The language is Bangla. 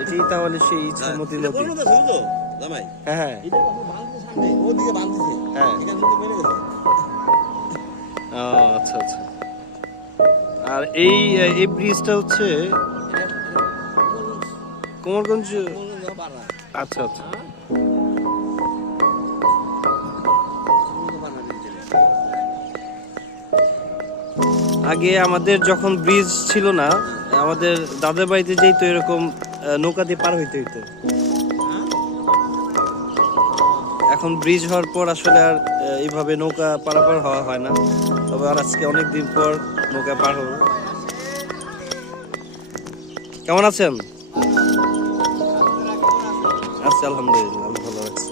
এটি তাহলে সেই ইচ্ছামতি নদী হ্যাঁ হ্যাঁ। হ্যাঁ। আচ্ছা আচ্ছা। আর এই এই ব্রিজটা হচ্ছে কোমরগঞ্জ আচ্ছা আচ্ছা। আগে আমাদের যখন ব্রিজ ছিল না আমাদের দাদার বাড়িতে যেই তো এরকম নৌকা দিয়ে পার হইতে হইতো এখন ব্রিজ হওয়ার পর আসলে আর এইভাবে নৌকা পারাপার হওয়া হয় না তবে আর আজকে অনেক দিন পর নৌকা পার হব কেমন আছেন আচ্ছা আলহামদুলিল্লাহ আমি ভালো আছি